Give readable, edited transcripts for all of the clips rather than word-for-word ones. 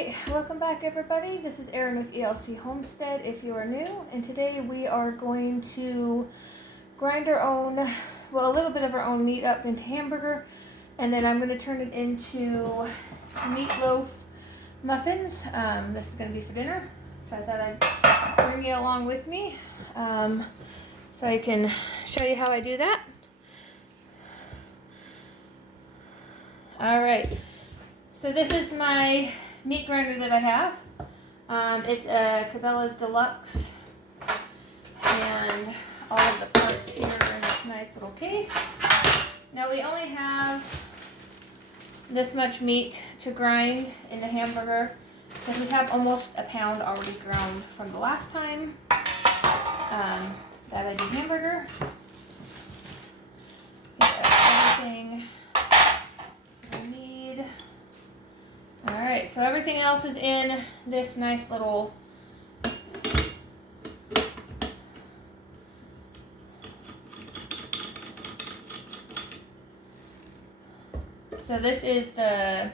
Alright, welcome back everybody. This is Erin with e.l.c. Homestead if you are new, and today we are going to grind our own, well, a little bit of our own meat up into hamburger, and then I'm going to turn it into meatloaf muffins. This is going to be for dinner, so I thought I'd bring you along with me so I can show you how I do that. Alright, so this is my meat grinder that I have. It's a Cabela's Deluxe, and all of the parts here are in this nice little case. Now we only have this much meat to grind in the hamburger because we have almost a pound already ground from the last time that I did hamburger. Everything I need. Alright, so everything else is in this nice little so this is the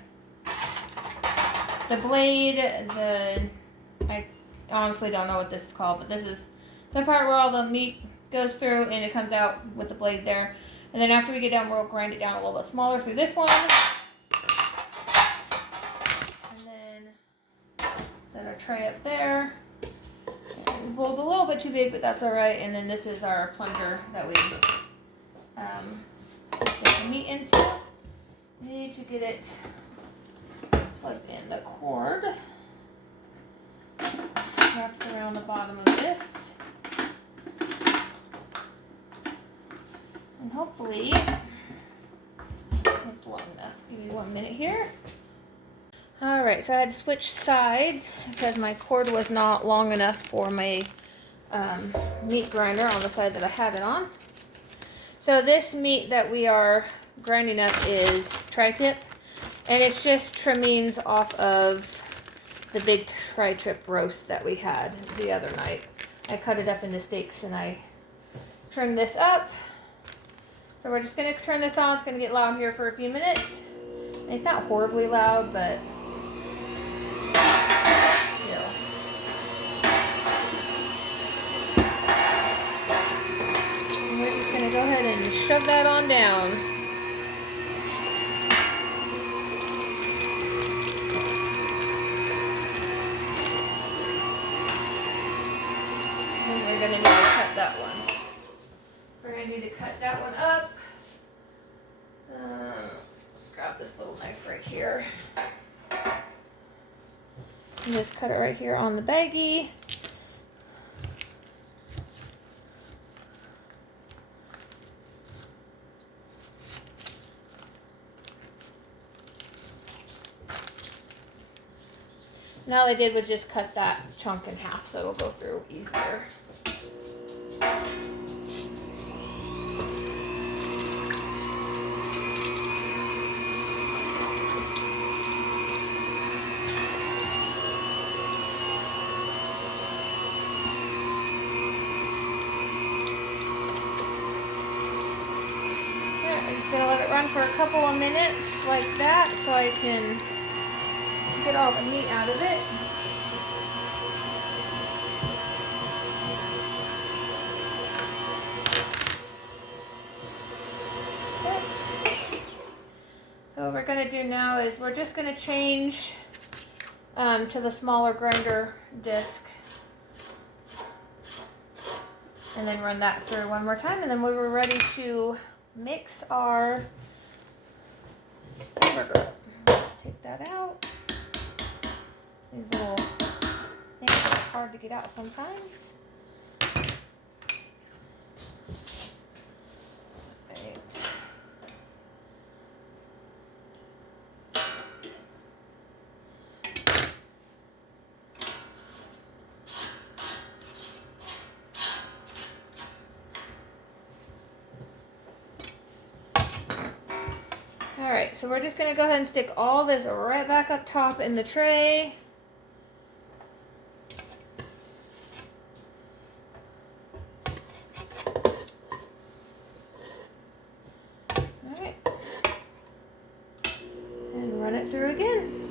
blade, I honestly don't know what this is called, but this is the part where all the meat goes through and it comes out with the blade there. And then after we get done, we'll grind it down a little bit smaller through this one. Set our tray up there. The bowl's a little bit too big, but that's alright. And then this is our plunger that we stick the meat into. Need to get it plugged in the cord. Wraps around the bottom of this. And hopefully it's long enough. Give me 1 minute here. Alright, so I had to switch sides because my cord was not long enough for my meat grinder on the side that I had it on. So this meat that we are grinding up is tri-tip, and it's just trimmings off of the big tri-tip roast that we had the other night. I cut it up into steaks and I trimmed this up. So we're just going to turn this on. It's going to get loud here for a few minutes. And it's not horribly loud, but we're just going to go ahead and shove that on down. And we're going to need to cut that one. We're going to need to cut that one up. Let's grab this little knife right here. And just cut it right here on the baggie. And all I did was just cut that chunk in half so it'll go through easier. I'm just going to let it run for a couple of minutes like that so I can get all the meat out of it. Okay. So what we're going to do now is we're just going to change to the smaller grinder disc and then run that through one more time, and then we were ready to mix our hamburger. Take that out. These little things are hard to get out sometimes. Right. Alright, so we're just going to go ahead and stick all this right back up top in the tray. Alright. And run it through again.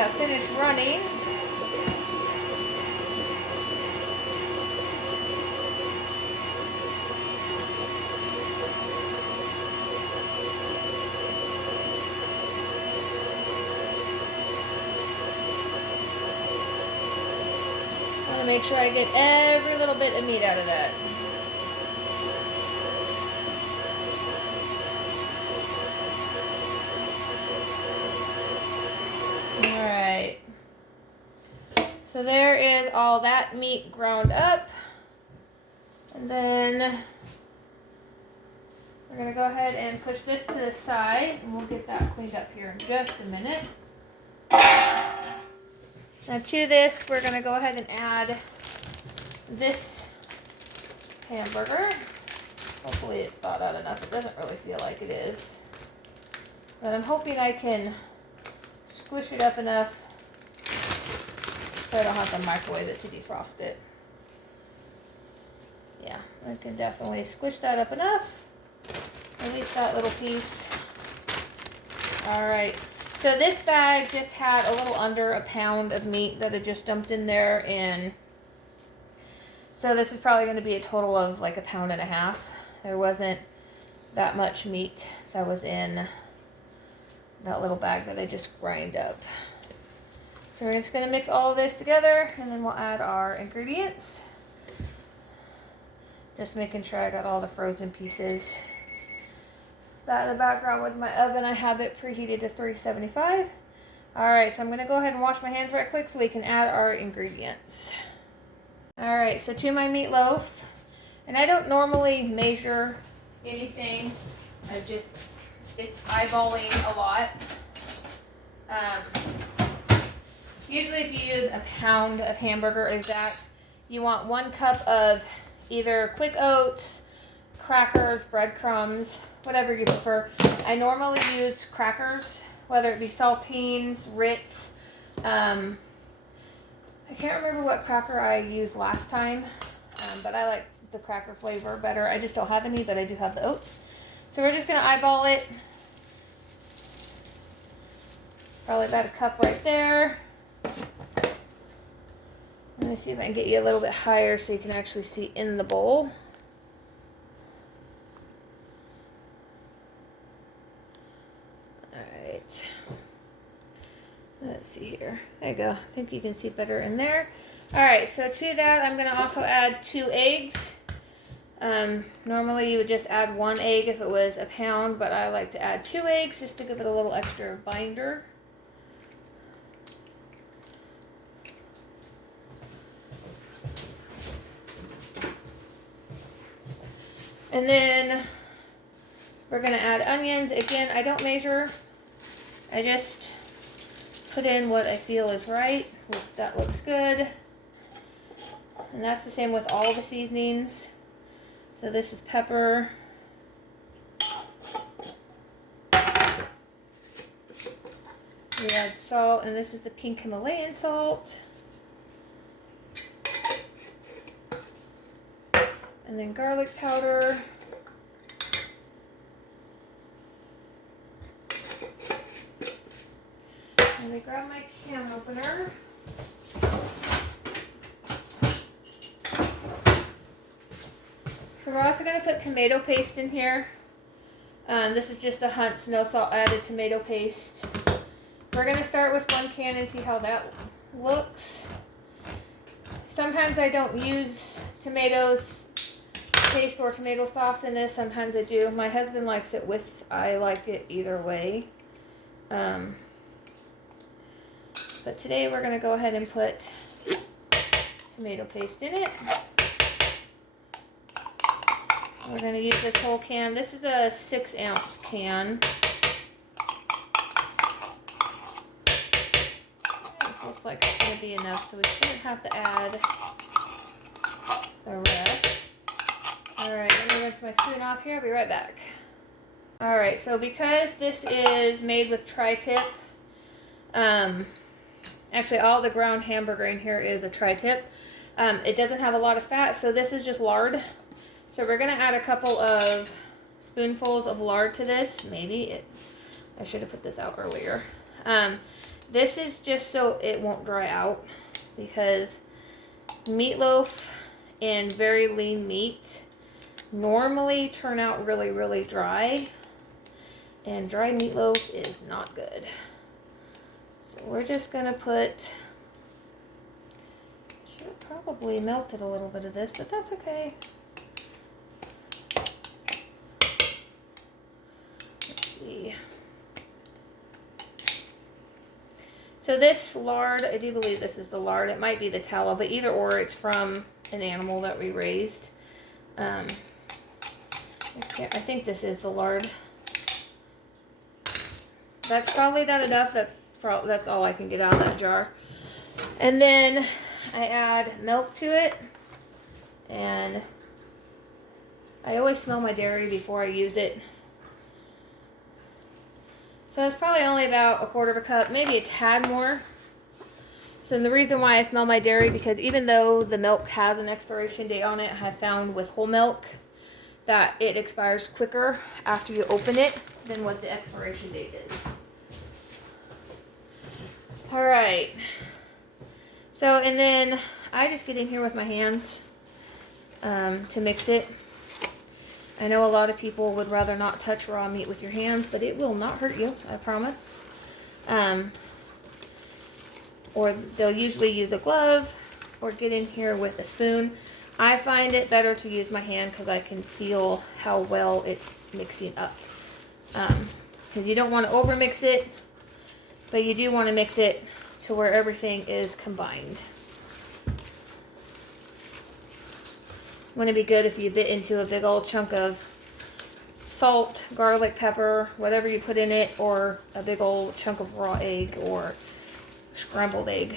that finished running. I want to make sure I get every little bit of meat out of that. Alright. So there is all that meat ground up. And then we're going to go ahead and push this to the side, and we'll get that cleaned up here in just a minute. Now to this, we're going to go ahead and add this hamburger. Hopefully it's thawed out enough. It doesn't really feel like it is. But I'm hoping I can squish it up enough so I don't have to microwave it to defrost it. Yeah, I can definitely squish that up enough. Release that little piece. Alright, so this bag just had a little under a pound of meat that I just dumped in there, and so this is probably going to be a total of like 1.5 pounds. There wasn't that much meat that was in that little bag that I just grind up. So we're just going to mix all of this together, and then we'll add our ingredients. Just making sure I got all the frozen pieces. That in the background with my oven, I have it preheated to 375. Alright, so I'm going to go ahead and wash my hands right quick so we can add our ingredients. Alright, so to my meatloaf, and I don't normally measure anything, I just, it's eyeballing a lot. Usually if you use 1 pound of hamburger exact, you want 1 cup of either quick oats, crackers, breadcrumbs, whatever you prefer. I normally use crackers, whether it be saltines, Ritz. I can't remember what cracker I used last time, but I like the cracker flavor better. I just don't have any, but I do have the oats. So we're just going to eyeball it. Probably about 1 cup right there. Let me see if I can get you a little bit higher so you can actually see in the bowl. Alright. Let's see here. There you go. I think you can see better in there. Alright, so to that I'm going to also add 2 eggs. Normally you would just add 1 egg if it was 1 pound, but I like to add 2 eggs just to give it a little extra binder. And then we're going to add onions. Again, I don't measure. I just put in what I feel is right. That looks good. And that's the same with all the seasonings. So this is pepper. We add salt, and this is the pink Himalayan salt. And then garlic powder. Let me grab my can opener. So we're also going to put tomato paste in here. This is just the Hunt's no salt added tomato paste. We're going to start with 1 can and see how that looks. Sometimes I don't use tomatoes paste or tomato sauce in this. Sometimes I do. My husband likes it with, I like it either way. But today we're going to go ahead and put tomato paste in it. We're going to use this whole can. This is a 6-ounce can. This looks like it's going to be enough, so we shouldn't have to add the rest. Alright, let me rinse my spoon off here. I'll be right back. Alright, so because this is made with tri-tip, actually all the ground hamburger in here is a tri-tip. It doesn't have a lot of fat, so this is just lard. So we're going to add a couple of spoonfuls of lard to this. I should have put this out earlier. This is just so it won't dry out, because meatloaf and very lean meat normally turn out really, really dry, and dry meatloaf is not good. So we're just gonna put, should have probably melted a little bit of this, but that's okay. Let's see. So this lard, I do believe this is the lard. It might be the tallow, but either or, it's from an animal that we raised. I think this is the lard. That's probably not enough. That's all I can get out of that jar. And then I add milk to it. And I always smell my dairy before I use it. So it's probably only about 1/4 cup, maybe a tad more. So the reason why I smell my dairy, because even though the milk has an expiration date on it, I have found with whole milk that it expires quicker after you open it than what the expiration date is. All right. So, and then I just get in here with my hands to mix it. I know a lot of people would rather not touch raw meat with your hands, but it will not hurt you, I promise. Or they'll usually use a glove or get in here with a spoon. I find it better to use my hand because I can feel how well it's mixing up. Because you don't want to over mix it, but you do want to mix it to where everything is combined. Wouldn't it be good if you bit into a big old chunk of salt, garlic, pepper, whatever you put in it, or a big old chunk of raw egg or scrambled egg.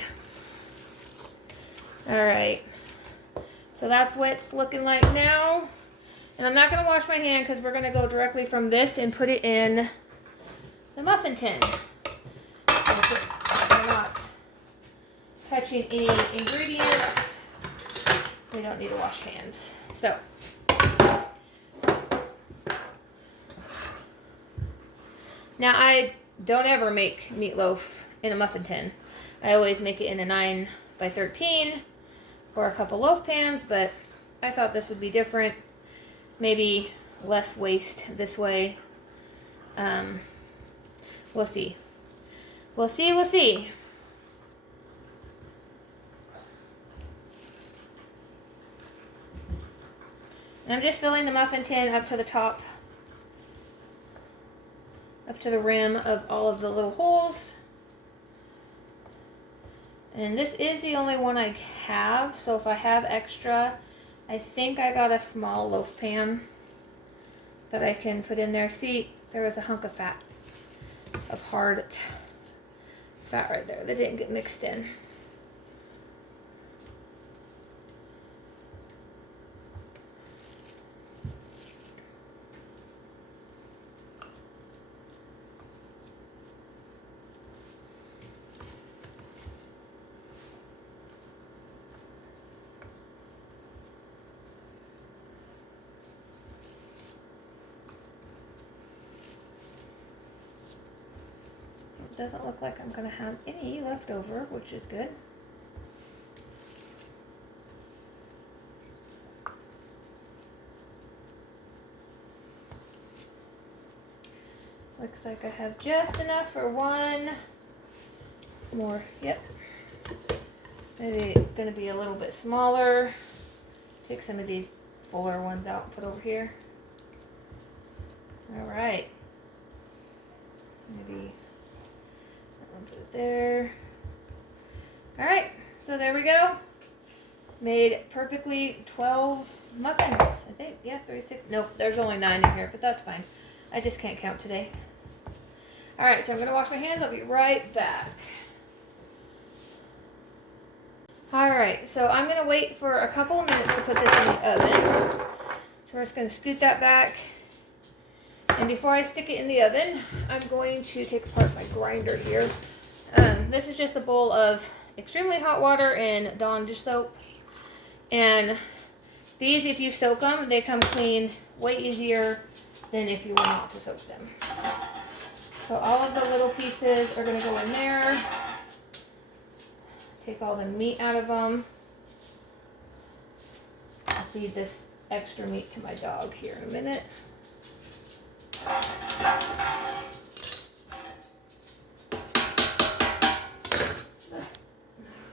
All right, so that's what it's looking like now. And I'm not going to wash my hand because we're going to go directly from this and put it in the muffin tin. So we're not touching any ingredients. We don't need to wash hands. So, now I don't ever make meatloaf in a muffin tin. I always make it in a 9x13 or a couple loaf pans, but I thought this would be different. Maybe less waste this way. We'll see. We'll see, we'll see. And I'm just filling the muffin tin up to the top, up to the rim of all of the little holes. And this is the only one I have, so if I have extra, I think I got a small loaf pan that I can put in there. See, there was a hunk of fat, of hard fat right there that didn't get mixed in. It doesn't look like I'm going to have any left over, which is good. Looks like I have just enough for one more. Yep. Maybe it's going to be a little bit smaller. Take some of these fuller ones out and put over here. All right. Maybe put it there. All right, so there we go. Made perfectly 12 muffins, I think. Yeah, 36. Nope, there's only 9 in here, but that's fine. I just can't count today. All right, so I'm gonna wash my hands. I'll be right back. All right, so I'm gonna wait for a couple of minutes to put this in the oven. So we're just gonna scoot that back. And before I stick it in the oven, I'm going to take apart my grinder here. This is just a bowl of extremely hot water and Dawn dish soap. And these, if you soak them, they come clean way easier than if you were not to soak them. So all of the little pieces are going to go in there. Take all the meat out of them. I'll feed this extra meat to my dog here in a minute.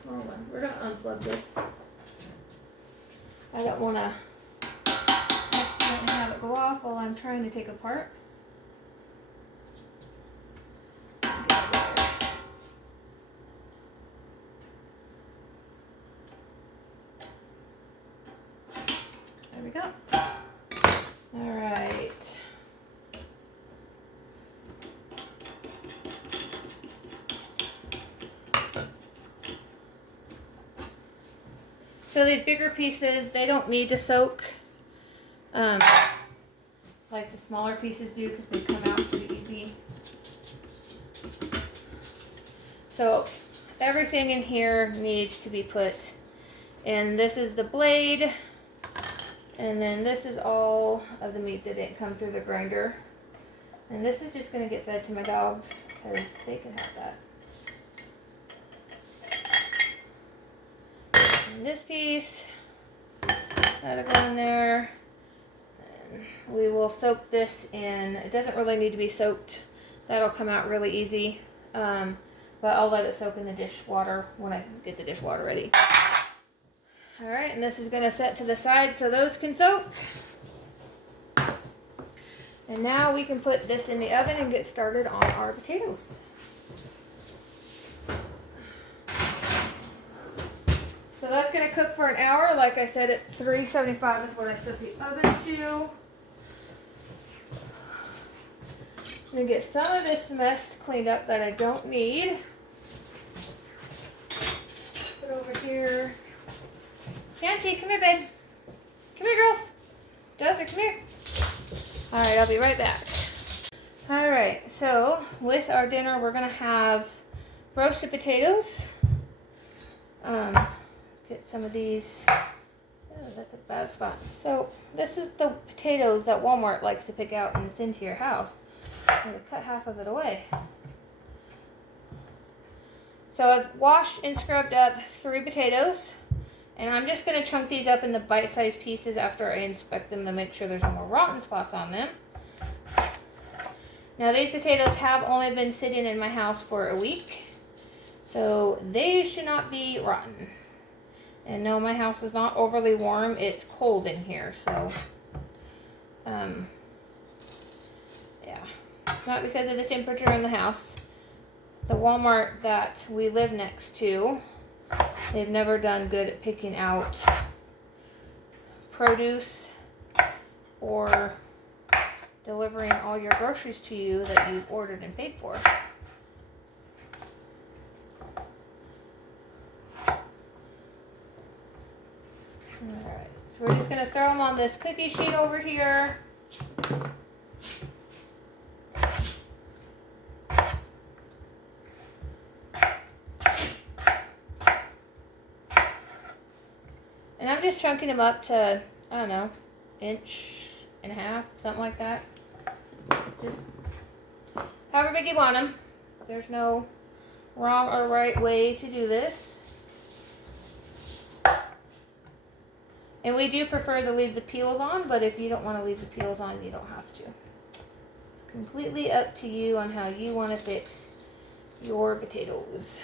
Hold on, we're going to unplug this. I don't want to accidentally have it go off while I'm trying to take apart. There we go. All right. So these bigger pieces, they don't need to soak like the smaller pieces do because they come out pretty easy. So everything in here needs to be put, and this is the blade, and then this is all of the meat that didn't come through the grinder, and this is just going to get fed to my dogs because they can have that. And this piece, that'll go in there, and we will soak this in. It doesn't really need to be soaked. That'll come out really easy, but I'll let it soak in the dishwater when I get the dishwater ready. All right, and this is going to set to the side so those can soak. And now we can put this in the oven and get started on our potatoes. So that's going to cook for an hour. Like I said, it's 375 is what I set the oven to. I'm going to get some of this mess cleaned up that I don't need. Put over here. Canty, come here, babe. Come here, girls. Duster, come here. All right, I'll be right back. All right, so with our dinner, we're going to have roasted potatoes. Get some of these. Oh, that's a bad spot. So this is the potatoes that Walmart likes to pick out and send to your house. I'm going to cut half of it away. So I've washed and scrubbed up 3 potatoes. And I'm just going to chunk these up into bite-sized pieces after I inspect them to make sure there's no more rotten spots on them. Now these potatoes have only been sitting in my house for a week. So they should not be rotten. And no, my house is not overly warm. It's cold in here, so yeah. It's not because of the temperature in the house. The Walmart that we live next to, they've never done good at picking out produce or delivering all your groceries to you that you've ordered and paid for. Alright, so we're just going to throw them on this cookie sheet over here. And I'm just chunking them up to, I don't know, 1.5 inches, something like that. Just however big you want them. There's no wrong or right way to do this. And we do prefer to leave the peels on, but if you don't want to leave the peels on, you don't have to. It's completely up to you on how you want to fix your potatoes.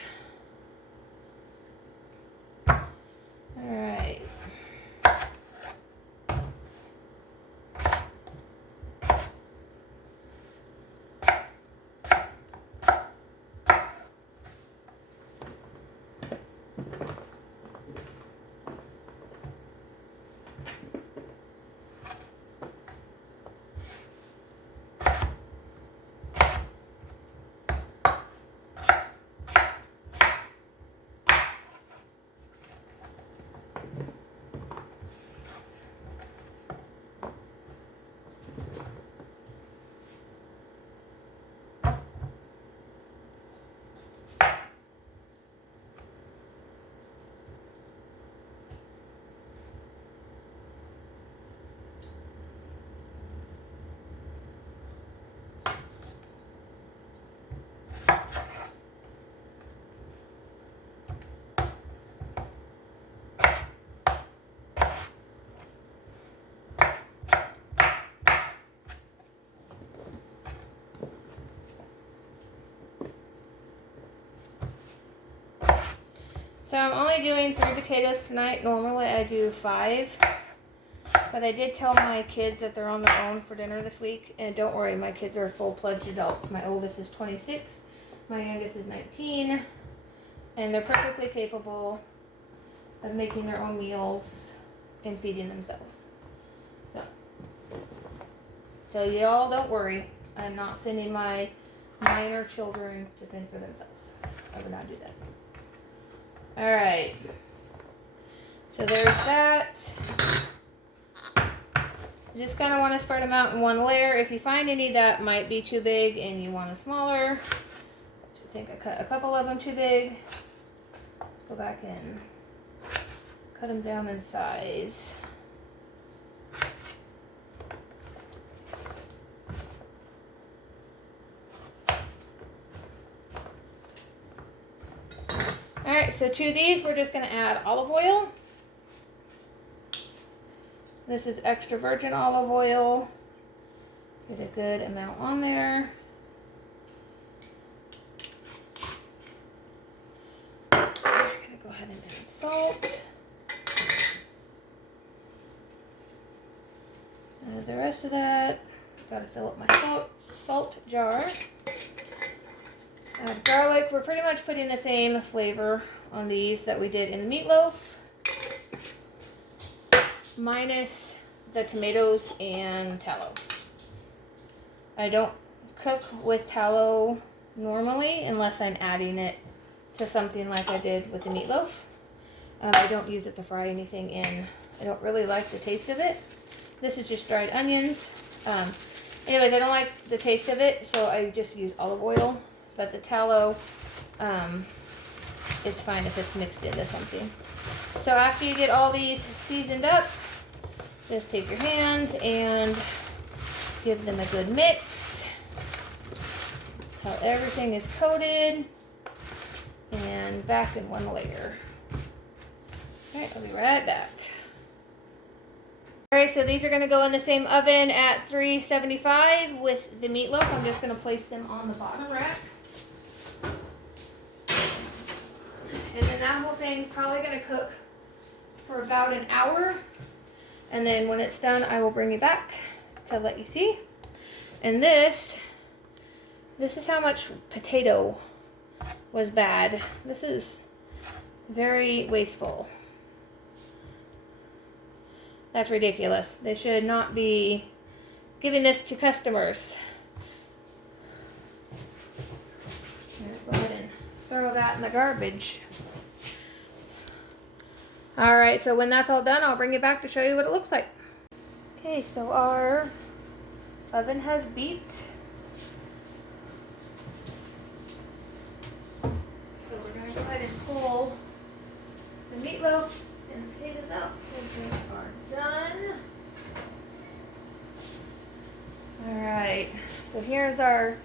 Alright. So I'm only doing 3 potatoes tonight. Normally I do 5. But I did tell my kids that they're on their own for dinner this week. And don't worry, my kids are full-fledged adults. My oldest is 26. My youngest is 19. And they're perfectly capable of making their own meals and feeding themselves. So y'all don't worry. I'm not sending my minor children to fend for themselves. I would not do that. Alright. So there's that. You just kind of want to spread them out in one layer. If you find any that might be too big and you want a smaller, I think I cut a couple of them too big. Go back and cut them down in size. Alright, so to these we're just going to add olive oil. This is extra virgin olive oil. Get a good amount on there. I'm going to go ahead and add salt. And the rest of that, got to fill up my salt jar. Add garlic. We're pretty much putting the same flavor on these that we did in the meatloaf, minus the tomatoes and tallow. I don't cook with tallow normally unless I'm adding it to something like I did with the meatloaf. I don't use it to fry anything in. I don't really like the taste of it. This is just dried onions. Anyways, I don't like the taste of it, so I just use olive oil. But the tallow, it's fine if it's mixed into something. So after you get all these seasoned up, just take your hands and give them a good mix until everything is coated and back in one layer. Alright, I'll be right back. Alright, so these are going to go in the same oven at 375 with the meatloaf. I'm just going to place them on the bottom rack. And then that whole thing's probably going to cook for about an hour. And then when it's done, I will bring it back to let you see. And this is how much potato was bad. This is very wasteful. That's ridiculous. They should not be giving this to customers. Go ahead and throw that in the garbage. Alright, so when that's all done, I'll bring it back to show you what it looks like. Okay, so our oven has beeped. So we're going to go ahead and pull the meatloaf and the potatoes out. They are done. Alright, so here's our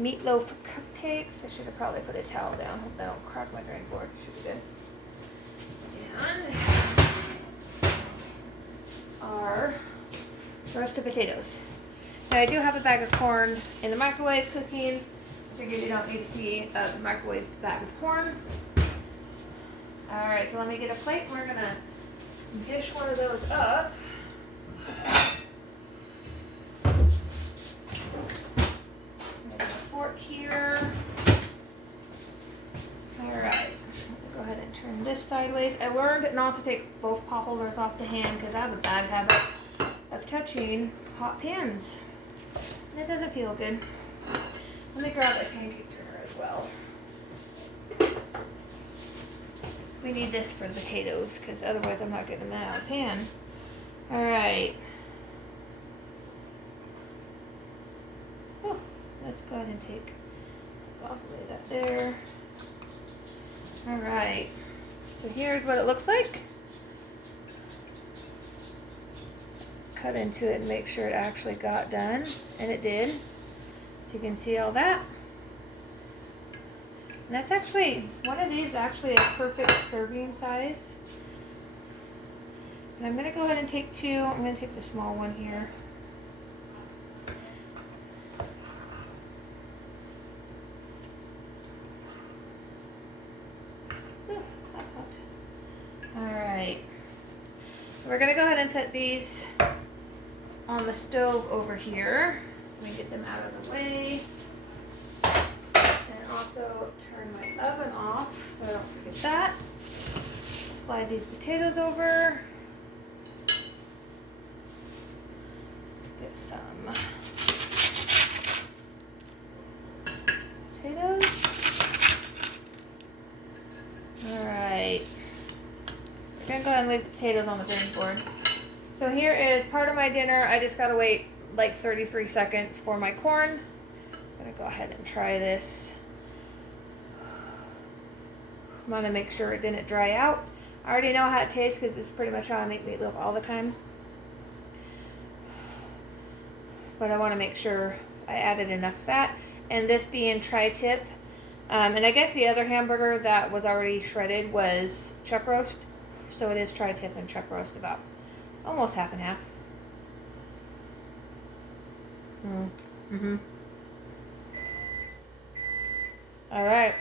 meatloaf cupcakes. I should have probably put a towel down. Hope I don't crack my drain board. Should be good. And our roasted potatoes. Now I do have a bag of corn in the microwave cooking. I figured you don't need to see a microwave bag of corn. Alright, so let me get a plate. We're going to dish one of those up. There's a fork here. Alright. Go ahead and turn this sideways. I learned not to take both pot holders off the hand because I have a bad habit of touching hot pans. And it doesn't feel good. Let me grab a pancake turner as well. We need this for the potatoes because otherwise I'm not getting them out of the pan. Alright. Oh, let's go ahead and take off that there. Alright, so here's what it looks like. Let's cut into it and make sure it actually got done, and it did. So you can see all that. And that's actually, one of these is actually a perfect serving size. And I'm going to go ahead and take 2. I'm going to take the small one here. we're gonna go ahead and set these on the stove over here. Let me get them out of the way. And also turn my oven off so I don't forget that. Slide these potatoes over. Get some potatoes. Alright. We're gonna go ahead and leave the potatoes on the drain board. So here is part of my dinner. I just gotta wait like 33 seconds for my corn. I'm gonna go ahead and try this. I'm gonna make sure it didn't dry out. I already know how it tastes because this is pretty much how I make meatloaf all the time. But I want to make sure I added enough fat. And this being tri-tip, and I guess the other hamburger that was already shredded was chuck roast. So it is tri-tip and chuck roast, about almost half and half. All right.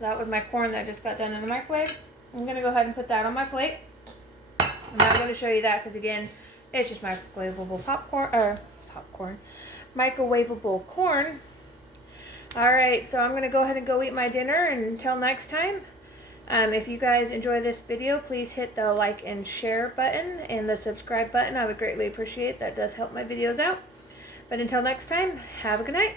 That was my corn that just got done in the microwave. I'm gonna go ahead and put that on my plate. I'm not going to show you that because again, it's just microwavable microwavable corn. All right, so I'm going to go ahead and go eat my dinner, and until next time, if you guys enjoy this video, please hit the like and share button and the subscribe button. I would greatly appreciate that. Does help my videos out. But until next time, have a good night.